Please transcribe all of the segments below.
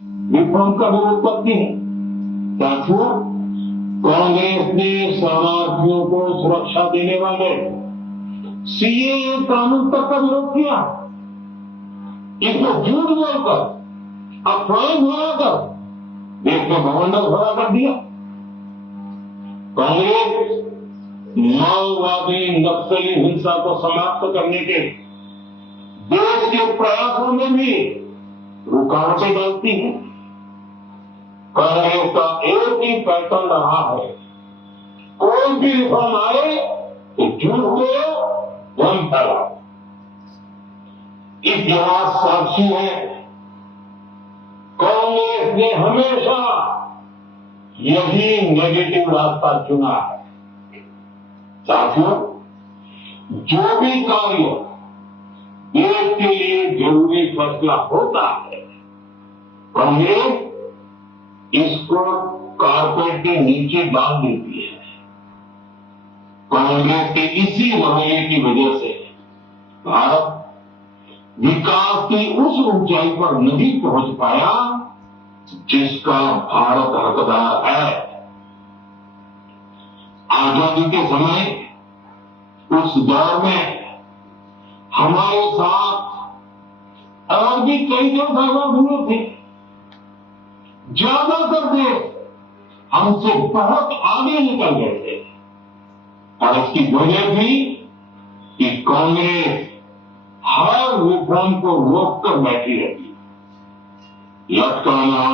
Reform का विरोध करती है। साथियों, कांग्रेस ने शरणार्थियों को सुरक्षा देने वाले सीएए कानून तक का विरोध किया। इसको झूठ बोलकर, अफवाहें फैलाकर देश में बवंडर खड़ा कर दिया। कांग्रेस माओवादी नक्सली हिंसा को समाप्त करने के देश के प्रयासों में भी रुकावटें डालती है। कांग्रेस का एक ही पैटर्न रहा है, कोई भी रिफॉर्म आए तो झूठ बोलो, भ्रम फैलाओ। इतिहास साक्षी है, कांग्रेस ने हमेशा यही नेगेटिव रास्ता चुना है। साथियों, जो भी कार्य देश के लिए जरूरी फैसला होता है, कांग्रेस इसको कारपेट के नीचे डाल देती है। कांग्रेस के इसी रवैये की वजह से भारत विकास की उस ऊंचाई पर नहीं पहुंच पाया जिसका भारत हकदार है। आजादी के समय उस दौर में हमारे साथ और भी कई देश आजाद हुए थे। ज्यादातर देश हमसे बहुत आगे निकल गए थे और इसकी वजह थी कि कांग्रेस हर रिफॉर्म को रोककर बैठी रहती। लटकाना,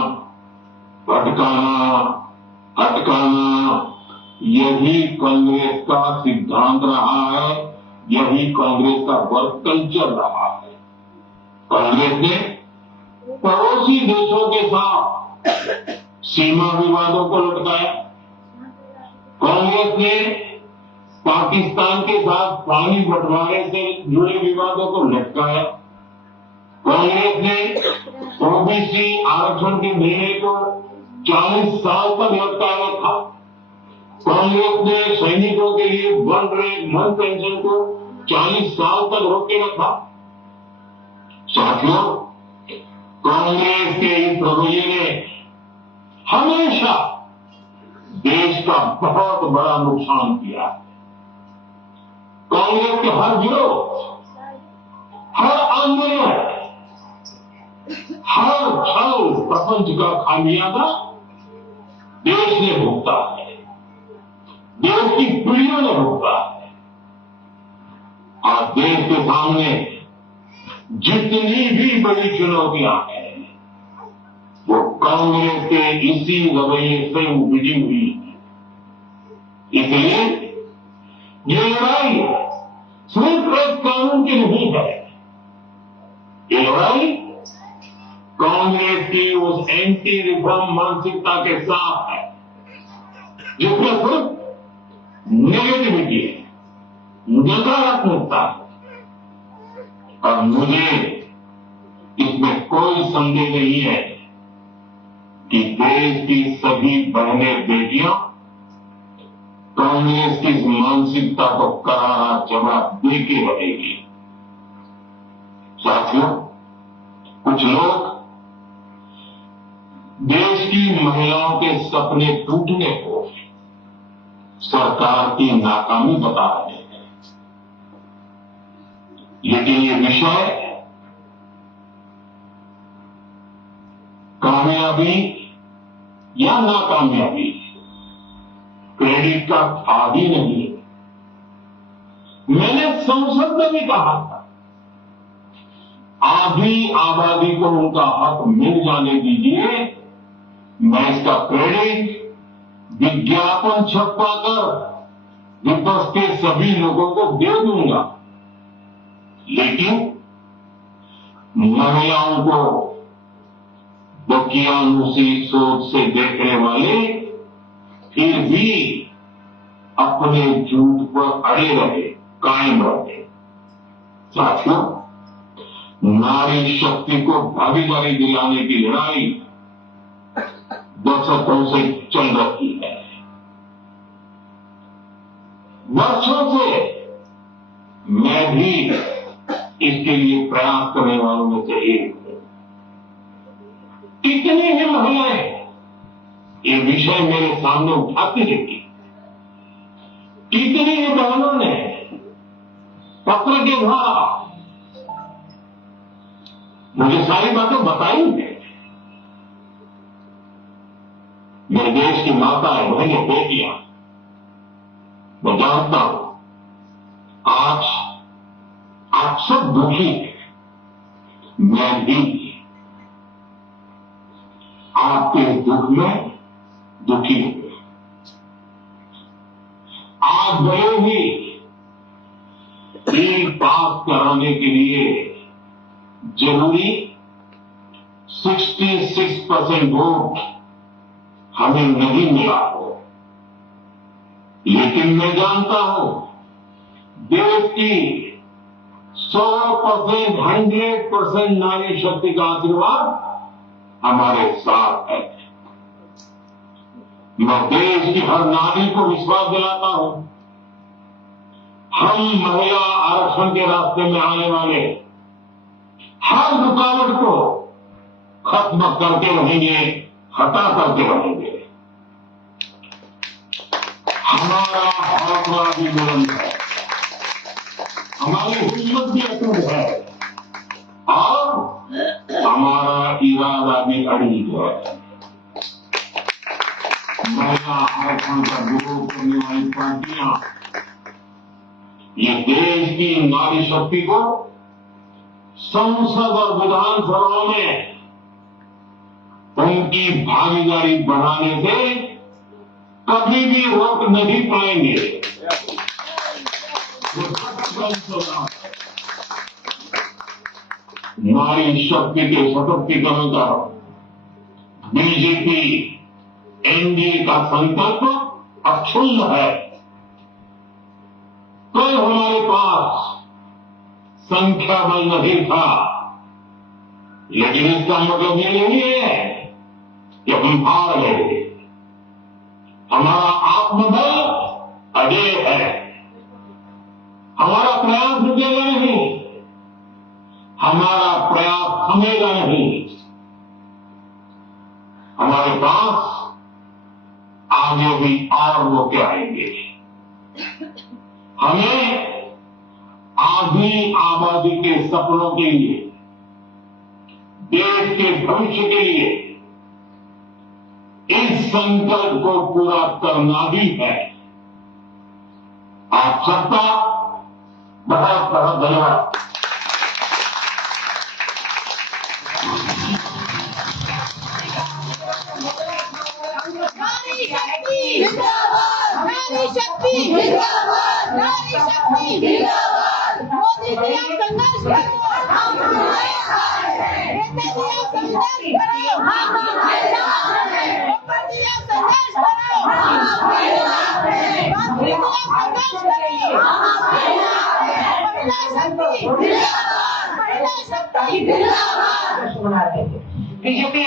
भटकाना, अटकाना, यही कांग्रेस का सिद्धांत रहा है, यही कांग्रेस का वर्क कल्चर रहा है। कांग्रेस ने पड़ोसी देशों के साथ सीमा विवादों को लटकाया। कांग्रेस ने पाकिस्तान के साथ पानी बंटवारे से जुड़े विवादों को लटकाया। कांग्रेस ने ओबीसी आरक्षण के निर्णय को 40 साल तक लटकाया रखा। कांग्रेस ने सैनिकों के लिए वन रैंक वन पेंशन को 40 साल तक रोके रखा। साथियों, कांग्रेस के इस रवैये ने हमेशा देश का बहुत बड़ा नुकसान किया। कांग्रेस के हर विरोध, हर आंदोलन, हर छल प्रपंच का खामियाजा देश ने भुगता है, देश की पीढ़ियों ने भुगता है। आज देश के सामने जितनी भी बड़ी चुनौतियां हैं, वो कांग्रेस के इसी रवैये से उभरी हुई है। इसलिए ये लड़ाई सिर्फ एक कानून की नहीं है, ये लड़ाई कांग्रेस की उस एंटी रिफॉर्म मानसिकता के साथ है जिसमें सिर्फ नेगेटिविटी है, नकारात्मकता है। और मुझे इसमें कोई संदेह नहीं है कि देश की सभी बहनें बेटियां कांग्रेस की इस मानसिकता को करारा जवाब देके रहेगी। साथियों, कुछ लोग देश की महिलाओं के सपने टूटने को सरकार की नाकामी बता रहे हैं, लेकिन ये विषय कामयाबी या नाकामयाबी क्रेडिट का था ही नहीं। मैंने संसद में भी कहा था, आधी आबादी को उनका हक मिल जाने दीजिए, मैं इसका क्रेडिट विज्ञापन छपवाकर विपक्ष के सभी लोगों को दे दूंगा। लेकिन महिलाओं को बकियानुसी सोच से देखने वाले फिर भी अपने झूठ पर अड़े रहे, कायम रहे। साथियों, नारी शक्ति को भागीदारी दिलाने की लड़ाई दशकों से चल रही है। वर्षों से मैं भी इसके लिए प्रयास करने वालों में से एक हूं। कितनी ही महिलाएं ये विषय मेरे सामने उठाती रहती, कितनी ही बहनों ने पत्र के द्वारा मुझे सारी बातें बताई है। मेरे देश की माताएं, बहनें, बेटियां, मैं जानता हूं आज आप सब दुखी हैं, मैं भी आपके दुख में दुखी हूं। आज भले ही बिल पास कराने के लिए जरूरी 66% वोट हमें नहीं मिला हो, लेकिन मैं जानता हूं देश की 100%, 100% नारी शक्ति का आशीर्वाद हमारे साथ है। मैं देश की हर नारी को विश्वास दिलाता हूं, हम महिला आरक्षण के रास्ते में आने वाले हर रुकावट को खत्म करके रहेंगे, हटा करके रहेंगे। हमारा हौसला भी बुलंद है, हमारी हिम्मत भी अटूट है और हमारा इरादा भी अड़िग है। महिला आरक्षण का विरोध करने वाली पार्टियां ये देश की नारी शक्ति को संसद और विधानसभा में उनकी भागीदारी बढ़ाने से कभी भी रोक नहीं पाएंगे। नारी शक्ति के सशक्तिकरण का बीजेपी एनडीए का संकल्प अक्षुण्ण है। कल हमारे पास संख्या बल नहीं था, लेकिन इसका मतलब ये नहीं है कि हम हार गए। हमारा आत्मबल अजेय है, हमारा प्रयास रुकेगा नहीं, हमारा प्रयास थमेगा नहीं। हमारे पास आगे भी और मौके आएंगे। हमें आधी आबादी के सपनों के लिए, देश के भविष्य के लिए इस संकल्प को पूरा करना ही है। आप सबका बहुत बहुत धन्यवाद। नारी शक्ति जिंदाबाद, नारी शक्ति जिंदाबाद, नारी शक्ति जिंदाबाद। मोदी जी आप संघर्ष करो, हम तुम्हारे साथ हैं। नेता जी आप संघर्ष करो, हम तुम्हारे साथ हैं। ऊपर जी आप संघर्ष करो, हम तुम्हारे साथ हैं। मंत्री जी आप संघर्ष करो, हम तुम्हारे साथ हैं। महिला शक्ति जिंदाबाद, महिला शक्ति जिंदाबाद। बीजेपी